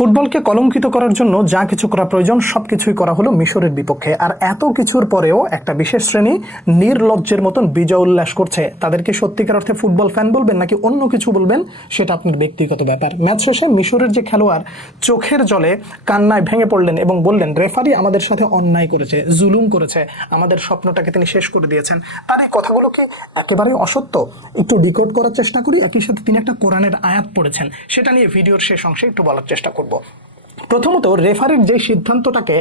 ফুটবলকে কলঙ্কিত করার জন্য যা কিছু করা প্রয়োজন সবকিছুই করা হলো মিশরের বিপক্ষে। আর এত কিছুর পরেও একটা বিশেষ শ্রেণী নির্লজ্জের মতন বিজয় উল্লাস করছে। তাদেরকে সত্যিকার অর্থে ফুটবল ফ্যান বলবেন নাকি অন্য কিছু বলবেন সেটা আপনার ব্যক্তিগত ব্যাপার। ম্যাচ শেষে মিশরের যে খেলোয়াড় চোখের জলে কান্নায় ভেঙে পড়লেন এবং বললেন রেফারি আমাদের সাথে অন্যায় করেছে, জুলুম করেছে, আমাদের স্বপ্নটাকে তিনি শেষ করে দিয়েছেন। তার এই কথাগুলো কি একেবারেই অসত্য? একটু ডিকোড করার চেষ্টা করি। একই সাথে তিনি একটা কোরআনের আয়াত পড়েছেন, সেটা নিয়ে ভিডিওর শেষ অংশে একটু বলার চেষ্টা করব। প্রথমত, রেফারির যে সিদ্ধান্তটাকে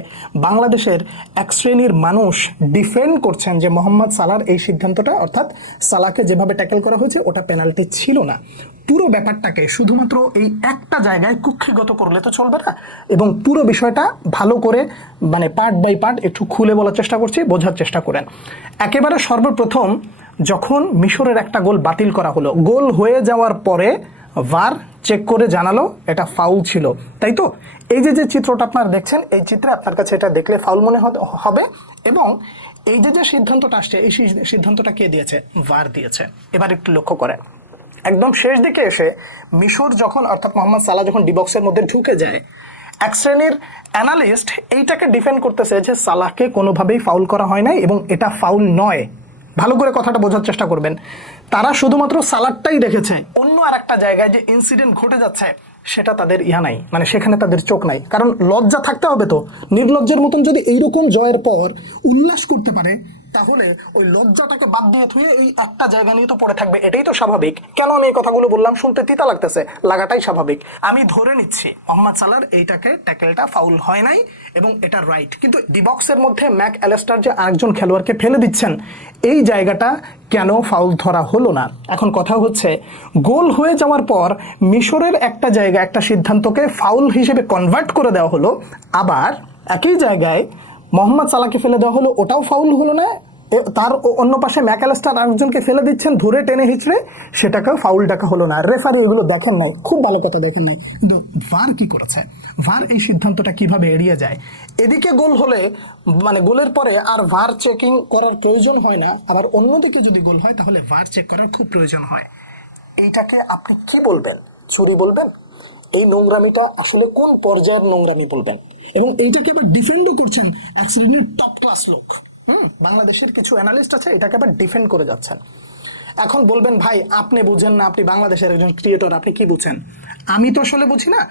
বাংলাদেশের এক শ্রেণীর মানুষ ডিফেন্ড করছেন যে মোহাম্মদ সালাহর এই সিদ্ধান্তটা, অর্থাৎ সালাহকে যেভাবে ট্যাকেল করা হয়েছে ওটা পেনাল্টি ছিল না। পুরো ব্যাপারটাকে শুধুমাত্র এই একটা জায়গায় কুক্ষিগত করলে তো চলবে না, এবং পুরো বিষয়টা ভালো করে পার্ট বাই পার্ট একটু খুলে বলার চেষ্টা করছি, বোঝার চেষ্টা করেন। একেবারে সর্বপ্রথম যখন মিশরের একটা গোল বাতিল করা হলো, গোল হয়ে যাওয়ার পরে ভার চেক করে জানালো এটা ফাউল ছিল, তাই তো? এই যে চিত্রটা আপনারা দেখছেন, এই চিত্রে আপনার কাছে এটা দেখলে ফাউল মনে হবে, এবং এই যে সিদ্ধান্তটা আসছে, এই সিদ্ধান্তটা কে দিয়েছে? ভার দিয়েছে। এবার একটু লক্ষ্য করেন, একদম শেষ দিকে এসে মিশর যখন, অর্থাৎ মোহাম্মদ সালাহ যখন ডিবক্সের মধ্যে ঢুকে যায়, এক শ্রেণীর অ্যানালিস্ট এইটাকে ডিফেন্ড করতেছে যে সালাহকে কোনোভাবেই ফাউল করা হয় নাই এবং এটা ফাউল নয়। ভালো করে কথাটা বোঝার চেষ্টা করবেন। তারা শুধুমাত্র সালাদটাই দেখেছে, অন্য আর একটা জায়গায় যে ইনসিডেন্ট ঘটে যাচ্ছে সেটা তাদের নাই, সেখানে তাদের চোখ নাই। কারণ লজ্জা থাকতে হবে তো। নির্লজ্জের মতন যদি এইরকম জয়ের পর উল্লাস করতে পারে, তাহলে ওই লজ্জাটাকে বাদ দিয়ে থুয়ে এই একটা জায়গা নিয়ে তো পড়ে থাকবে, এটাই তো স্বাভাবিক। কেন আমি এই কথাগুলো বললাম? শুনতে তিতা লাগতেছে, লাগাটাই স্বাভাবিক। আমি ধরে নিচ্ছি মোহাম্মদ সালাহর এইটাকে ট্যাকেলটা ফাউল হয় নাই এবং এটা রাইট, কিন্তু ডিবক্সের মধ্যে ম্যাক অ্যালেস্টার যে আরেকজন খেলোয়াড়কে ফেলে দিচ্ছেন, এই জায়গাটা কেন ফাউল ধরা হলো না? এখন কথা হচ্ছে, গোল হয়ে যাওয়ার পর মিশরের একটা জায়গা একটা সিদ্ধান্তকে ফাউল হিসেবে কনভার্ট করে দেওয়া হলো, আবার একই জায়গায় মোহাম্মদ সালাহকে ফেলে দেওয়া হলো, ওটাও ফাউল হলো না। তার অন্য পাশে ম্যাক অ্যালেস্টার আরেকজনকে ফেলে দিচ্ছেন ধরে টেনে হিচড়ে, সেটাকেও ফাউল ডাকা হলো না। রেফারি এগুলো দেখেন নাই, খুব ভালো কথা দেখেন নাই, কিন্তু ভার কি করেছে? ভার এই সিদ্ধান্তটা কিভাবে এড়িয়ে যায়? এদিকে গোল হলে গোলের পরে আর ভার চেকিং করার প্রয়োজন হয় না, আবার অন্যদিকে যদি গোল হয় তাহলে ভার চেক করার খুব প্রয়োজন হয়। এইটাকে আপনি কি বলবেন? চুরি বলবেন? এই নোংরামিটা আসলে কোন পর্যায়ের নোংরামি বলবেন? এবং এইটাকে আবার ডিফেন্ডও করছেন এক শ্রেণীর টপ ক্লাস লোক। বাংলাদেশের কিছু অ্যানালিস্ট আছে, এটাকে আবার ডিফেন্ড করে যাচ্ছেন। এখন বলবেন ভাই আপনি বুঝেন না, আপনি বাংলাদেশের একজন ক্রিয়েটর, আপনি কি বুঝেন? আমি তো আসলে বুঝি না।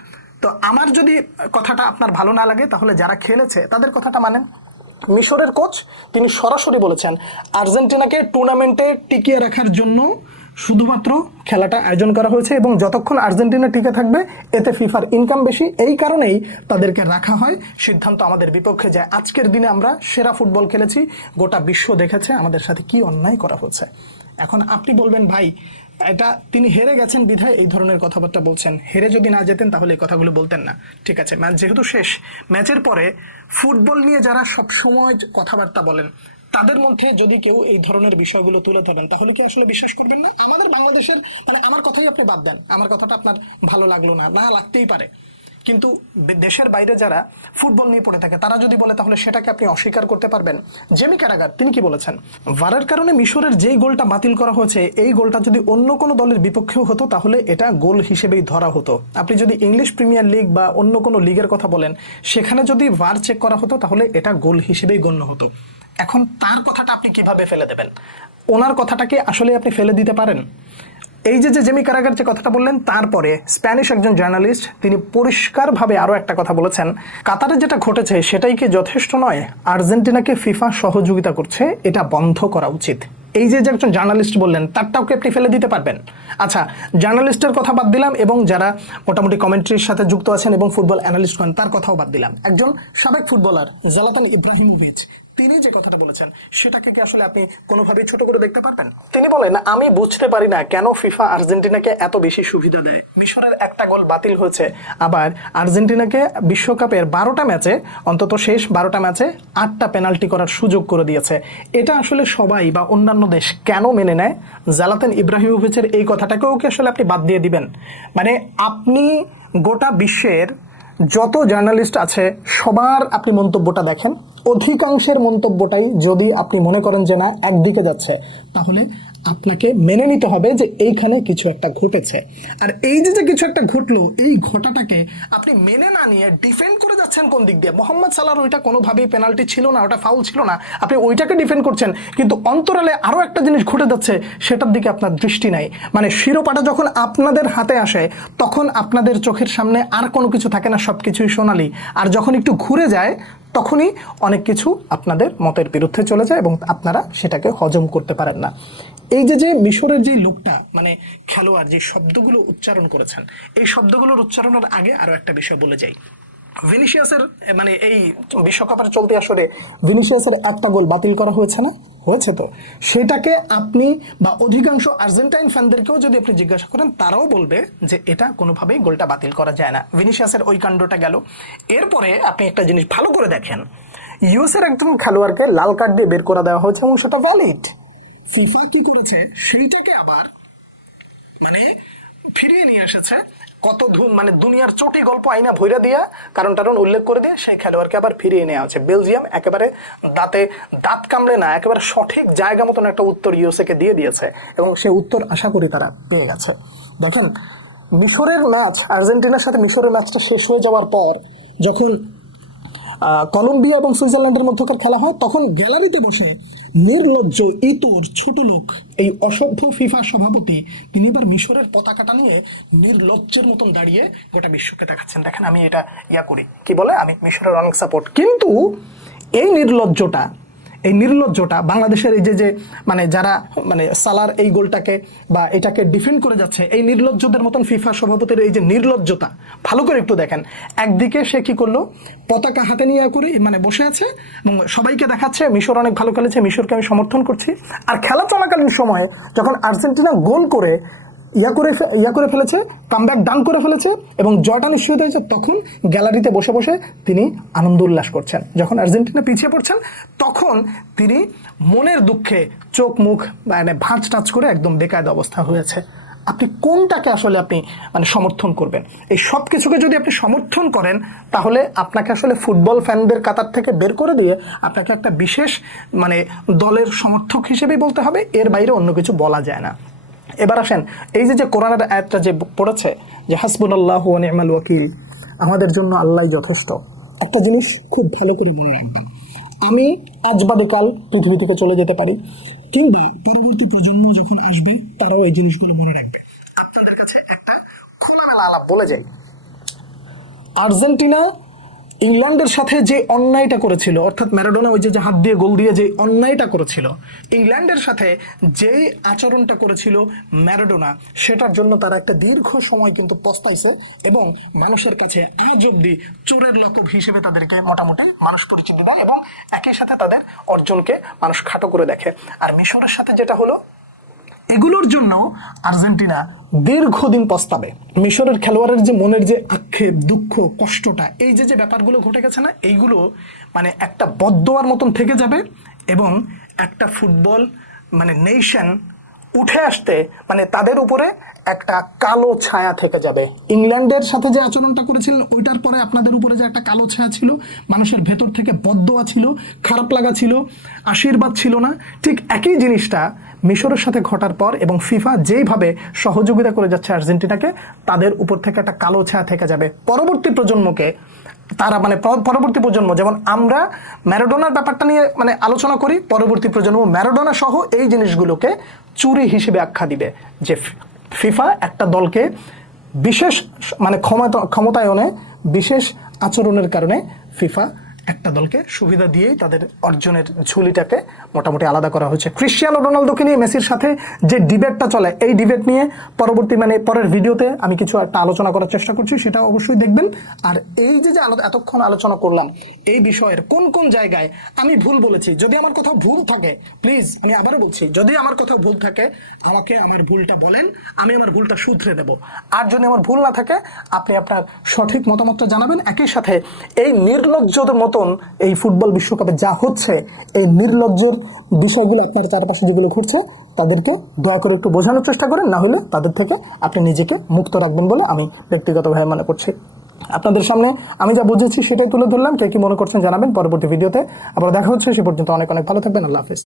তো আমার যদি কথাটা আপনার ভালো না লাগে, তাহলে যারা খেলেছে তাদের কথাটা মানেন। মিশরের কোচ তিনি সরাসরি বলেছেন আর্জেন্টিনাকে টুর্নামেন্টে টিকিয়ে রাখার জন্য শুধুমাত্র খেলাটা আয়োজন করা হয়েছে, এবং যতক্ষণ আর্জেন্টিনা টিকে থাকবে এতে ফিফার ইনকাম বেশি, এই কারণেই তাদেরকে রাখা হয়। সিদ্ধান্ত আমাদের বিপক্ষে যায়। আজকের দিনে আমরা সেরা ফুটবল খেলেছি, গোটা বিশ্ব দেখেছে আমাদের সাথে কি অন্যায় করা হচ্ছে। এখন আপনি বলবেন ভাই এটা তিনি হেরে গেছেন বিধায় এই ধরনের কথাবার্তা বলছেন, হেরে যদি না যেতেন তাহলে এই কথাগুলো বলতেন না। ঠিক আছে, ম্যাচ যেহেতু শেষ, ম্যাচের পরে ফুটবল নিয়ে যারা সবসময় কথাবার্তা বলেন, তাদের মধ্যে যদি কেউ এই ধরনের বিষয়গুলো তুলে ধরেন, তাহলে কি আসলে বিশ্বাস করবেন না? আমাদের বাংলাদেশের আমার কথাই আপনি বাদ দেন, আমার কথাটা আপনার ভালো লাগলো না, না লাগতেই পারে, কিন্তু দেশের বাইরে যারা ফুটবল নিয়ে পড়ে থাকে তারা যদি বলে, তাহলে সেটাকে আপনি অস্বীকার করতে পারবেন? জেমি ক্যারাগার তিনি কি বলেছেন? ভারের কারণে মিশরের যেই গোলটা বাতিল করা হয়েছে, এই গোলটা যদি অন্য কোনো দলের বিপক্ষেও হতো তাহলে এটা গোল হিসেবেই ধরা হতো। আপনি যদি ইংলিশ প্রিমিয়ার লিগ বা অন্য কোনো লিগের কথা বলেন, সেখানে যদি ভার চেক করা হতো তাহলে এটা গোল হিসেবেই গণ্য হতো। এখন তার কথাটা আপনি কিভাবে ফেলে দেবেন? ওনার কথাটাকে আসলে আপনি ফেলে দিতে পারেন? এই যে জেমি ক্যারাগার যে কথাটা বললেন, তারপরে স্প্যানিশ একজন জার্নালিস্ট তিনি পরিষ্কারভাবে আরও একটা কথা বলেছেন, কাতারে যেটা ঘটেছে সেটাই কি যথেষ্ট নয়? আর্জেন্টিনাকে ফিফা সহযোগিতা করছে, এটা বন্ধ করা উচিত। এই যে একজন জার্নালিস্ট বললেন, তারটাও কি আপনি ফেলে দিতে পারবেন? আচ্ছা, জার্নালিস্টের কথা বাদ দিলাম, এবং যারা মোটামুটি কমেন্ট্রির সাথে যুক্ত আছেন এবং ফুটবল অ্যানালিস্ট করেন তার কথাও বাদ দিলাম। একজন সাবেক ফুটবলার জালাতান ইব্রাহিমোভিচ তিনি যে কথাটা বলেছেন, সেটাকে কি আসলে আপনি কোনোভাবেই ছোট করে দেখতে পারবেন? তিনি বলেন, আমি বুঝতে পারি না কেন ফিফা আর্জেন্টিনাকে এত বেশি সুবিধা দেয়। মিশরের একটা গোল বাতিল হয়েছে, আবার আর্জেন্টিনাকে বিশ্বকাপের 12টা ম্যাচে, অন্তত শেষ 12টা ম্যাচে 8টা পেনাল্টি করার সুযোগ করে দিয়েছে। এটা আসলে সবাই বা অন্যান্য দেশ কেন মেনে নেয়? জালাতান ইব্রাহিমোভিচের এই কথাটাকেও কি আসলে আপনি বাদ দিয়ে দিবেন? আপনি গোটা বিশ্বের যত জার্নালিস্ট আছে সবার আপনি মন্তব্যটা দেখেন, অধিকাংশের মন্তব্যটাই যদি আপনি মনে করেন যে না একদিকে যাচ্ছে, তাহলে আপনাকে মেনে নিতে হবে যে এইখানে কিছু একটা ঘটেছে। আর এই যে যে কিছু একটা ঘটলো, এই ঘটাটাকে আপনি মেনে না নিয়ে ডিফেন্ড করে যাচ্ছেন কোন দিক দিয়ে? মোহাম্মদ সালাহর ওইটা কোনোভাবেই পেনাল্টি ছিল না, ওটা ফাউল ছিল না, আপনি ওইটাকে ডিফেন্ড করছেন, কিন্তু অন্তরালে আরও একটা জিনিস ঘটে যাচ্ছে, সেটার দিকে আপনার দৃষ্টি নাই। মানে শিরোপাটা যখন আপনাদের হাতে আসে তখন আপনাদের চোখের সামনে আর কোনো কিছু থাকে না, সব কিছুই সোনালি। আর যখন একটু ঘুরে যায় তখনই অনেক কিছু আপনাদের মতের বিরুদ্ধে চলে যায় এবং আপনারা সেটাকে হজম করতে পারেন না। এই যে যে মিশরের যে লোকটা মানে খেলোয়াড় যে শব্দগুলো উচ্চারণ করেছেন, এই শব্দগুলোর উচ্চারণের আগে আরো একটা বিষয় বলে যাই। ভিনিসিয়াসের মানে এই বিশ্বকাপের চলতি আসরে ভিনিসিয়াসের একটা গোল বাতিল করা হয়েছে না? হয়েছে তো। সেটাকে আপনি বা অধিকাংশ আর্জেন্টাইন ফ্যানদেরকেও যদি আপনি জিজ্ঞাসা করেন, তারাও বলবে যে এটা কোনোভাবেই গোলটা বাতিল করা যায় না। ভিনিসিয়াসের ওই কাণ্ডটা গেল। এরপরে আপনি একটা জিনিস ভালো করে দেখেন, ইউএসের একজন খেলোয়াড়কে লাল কার্ড দিয়ে বের করে দেওয়া হয়েছে এবং সেটা ভ্যালিড। ফিফা কি করেছে, সেইটাকে আবার মানে ফিরিয়ে নিয়ে এসেছে। কত মানে দুনিয়ার চটি গল্প আইনা ভৈরা দিয়া কারণ টারণ উল্লেখ করে দিয়ে সেই খেলোয়াড়কে আবার ফিরিয়ে নেওয়া হচ্ছে। বেলজিয়াম একেবারে দাঁত কামড়ে না, একেবারে সঠিক জায়গা মতন একটা উত্তর ইউএসএকে দিয়ে দিয়েছে এবং সেই উত্তর আশা করি তারা পেয়ে গেছে। দেখেন, মিশরের ম্যাচ, আর্জেন্টিনার সাথে মিশরের ম্যাচটা শেষ হয়ে যাওয়ার পর যখন কলম্বিয়া এবং সুইজারল্যান্ডের মধ্যকার খেলা হয়, তখন গ্যালারিতে বসে নির্লজ্জ ইতর ছোট লোক এই অসভ্য ফিফা সভাপতি তিনি এবার মিশরের পতাকাটা নিয়ে নির্লজ্জের মতন দাঁড়িয়ে গোটা বিশ্বকে দেখাচ্ছেন, দেখেন আমি এটা করি, কি বলে, আমি মিশরের অনেক সাপোর্ট। কিন্তু এই নির্লজ্জটা বাংলাদেশের এই যে মানে যারা মানে সালার এই গোলটাকে বা এটাকে ডিফেন্ড করে যাচ্ছে, এই নির্লজ্জদের মতন ফিফা সভাপতির এই যে নির্লজ্জতা ভালো করে একটু দেখেন। একদিকে সে কি করলো, পতাকা হাতে নিয়ে করে মানে বসে আছে এবং সবাইকে দেখাচ্ছে মিশর অনেক ভালো খেলেছে, মিশরকে আমি সমর্থন করছি। আর খেলা চলাকালীন সময়ে যখন আর্জেন্টিনা গোল করে ইয়া করে ফেলেছে, কামব্যাক ডান করে ফেলেছে এবং জয়টা নিশ্চিত হয়েছে, তখন গ্যালারিতে বসে বসে তিনি আনন্দ উল্লাস করছেন। যখন আর্জেন্টিনা পিছিয়ে পড়ছেন তখন তিনি মনের দুঃখে চোখ মুখ মানে ভাঁজ টাচ করে একদম বেকায়দা অবস্থা হয়েছে। আপনি কোনটাকে আসলে আপনি মানে সমর্থন করবেন? এই সব কিছুকে যদি আপনি সমর্থন করেন তাহলে আপনাকে আসলে ফুটবল ফ্যানদের কাতার থেকে বের করে দিয়ে আপনাকে একটা বিশেষ মানে দলের সমর্থক হিসেবেই বলতে হবে, এর বাইরে অন্য কিছু বলা যায় না। এবার আসেন, এই যে কোরআনের আয়াতটা যে পড়েছে যে হাসবুনাল্লাহু ওয়া নি'মাল ওয়াকিল, আমাদের জন্য আল্লাহই যথেষ্ট। একটা জিনিস খুব ভালো করে মনে রাখবেন, আমি আজ বাদে কাল পৃথিবী থেকে চলে যেতে পারি, কিংবা পরবর্তী প্রজন্ম যখন আসবে তারাও এই জিনিসগুলো মনে রাখবে। আপনাদের কাছে একটা খোলামেলা আলাপ বলে যাই, আর্জেন্টিনা ইংল্যান্ডের সাথে যে অন্যায়টা করেছিল, অর্থাৎ ম্যারাডোনা ওই যে হাত দিয়ে গোল দিয়ে যে অন্যায়টা করেছিল, ইংল্যান্ডের সাথে যেই আচরণটা করেছিল ম্যারাডোনা, সেটার জন্য তারা একটা দীর্ঘ সময় কিন্তু পস্তাইছে এবং মানুষের কাছে আজ অব্দি চোরের লকব হিসেবে তাদেরকে মোটামুটি মানুষ পরিচিতি দেয় এবং একই সাথে তাদের অর্জনকে মানুষ খাটো করে দেখে। আর মিশরের সাথে যেটা হলো, এগুলোর জন্য আর্জেন্টিনা দীর্ঘদিন পস্তাবে। মিশরের খেলোয়াড়ের যে মনের যে আক্ষেপ, দুঃখ, কষ্টটা, এই যে ব্যাপারগুলো ঘটে গেছে না, এইগুলো মানে একটা বদদোয়ার মতন থেকে যাবে এবং একটা ফুটবল মানে নেশন উঠে আসতে মানে তাদের উপরে একটা কালো ছায়া থেকে যাবে। ইংল্যান্ডের সাথে যে আচরণটা করেছিলেন ওইটার পরে আপনাদের উপরে যে একটা কালো ছায়া ছিল, মানুষের ভেতর থেকে বদদোয়া ছিল, খারাপ লাগা ছিল, আশীর্বাদ ছিল না, ঠিক একই জিনিসটা মিশরের সাথে ঘটার পর এবং ফিফা যেইভাবে সহযোগিতা করে যাচ্ছে আর্জেন্টিনাকে, তাদের উপর থেকে একটা কালো ছায়া থেকে যাবে। পরবর্তী প্রজন্মকে তারা মানে পরবর্তী প্রজন্ম যেমন আমরা ম্যারাডোনার ব্যাপারটা নিয়ে মানে আলোচনা করি, পরবর্তী প্রজন্ম ম্যারাডোনা সহ এই জিনিসগুলোকে চুরি হিসেবে আখ্যা দিবে যে ফিফা একটা দলকে বিশেষ মানে ক্ষমতায়নে বিশেষ আচরণের কারণে ফিফা একটা দলকে সুবিধা দিয়েই তাদের অর্জনের ঝুলিটাকে মোটামুটি আলাদা করা হয়েছে। ক্রিশ্চিয়ানো রোনালদোকে নিয়ে মেসির সাথে যে ডিবেটটা চলে, এই ডিবেট নিয়ে পরবর্তী মানে পরের ভিডিওতে আমি কিছু একটা আলোচনা করার চেষ্টা করছি, সেটা অবশ্যই দেখবেন। আর এই যে এতক্ষণ আলোচনা করলাম এই বিষয়ের কোন কোন জায়গায় আমি ভুল বলেছি, যদি আমার কোথাও ভুল থাকে প্লিজ আমি আবারও বলছি, যদি আমার কোথাও ভুল থাকে আমাকে আমার ভুলটা বলেন, আমি আমার ভুলটা শুধরে দেব। আর যদি আমার ভুল না থাকে আপনি আপনার সঠিক মতামতটা জানাবেন। একই সাথে এই নির্লজ্জদের মতো এই ফুটবল বিশ্বকাপে যা হচ্ছে, এই নির্লজ্জের বিষয়গুলো আপনার চারপাশে যেগুলো ঘুরছে তাদেরকে দয়া করে একটু বোঝানোর চেষ্টা করেন, না হলে তাদের থেকে আপনি নিজেকে মুক্ত রাখবেন বলে আমি ব্যক্তিগতভাবে মনে করছি। আপনাদের সামনে আমি যা বুঝেছি সেটাই তুলে ধরলাম, কে কি মনে করছেন জানাবেন পরবর্তী ভিডিওতে। আবার দেখা হচ্ছে, সে পর্যন্ত অনেক অনেক ভালো থাকবেন। আল্লাহ হাফেজ।